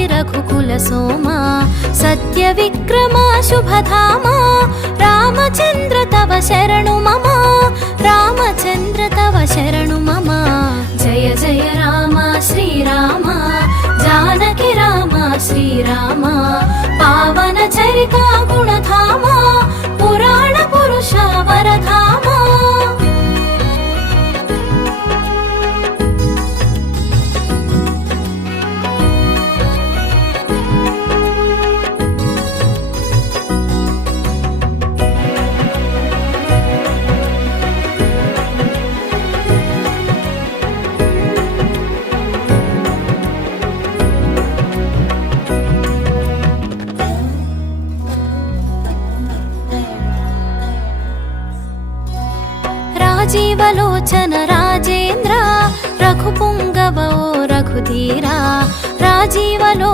मूर्ति रघुकुल सोमा सत्य विक्रमा शुभधामा रामचंद्र तव शरणु मम रामचंद्र तव शरणु मम जय जय राम श्रीराम जानकी राम श्रीराम पावन चरिता गुणधामा पुराण पुरुषा वरधामा राजीवलोचन राजेन्द्र रघुपुंगवो रघुधीरा राजीवलो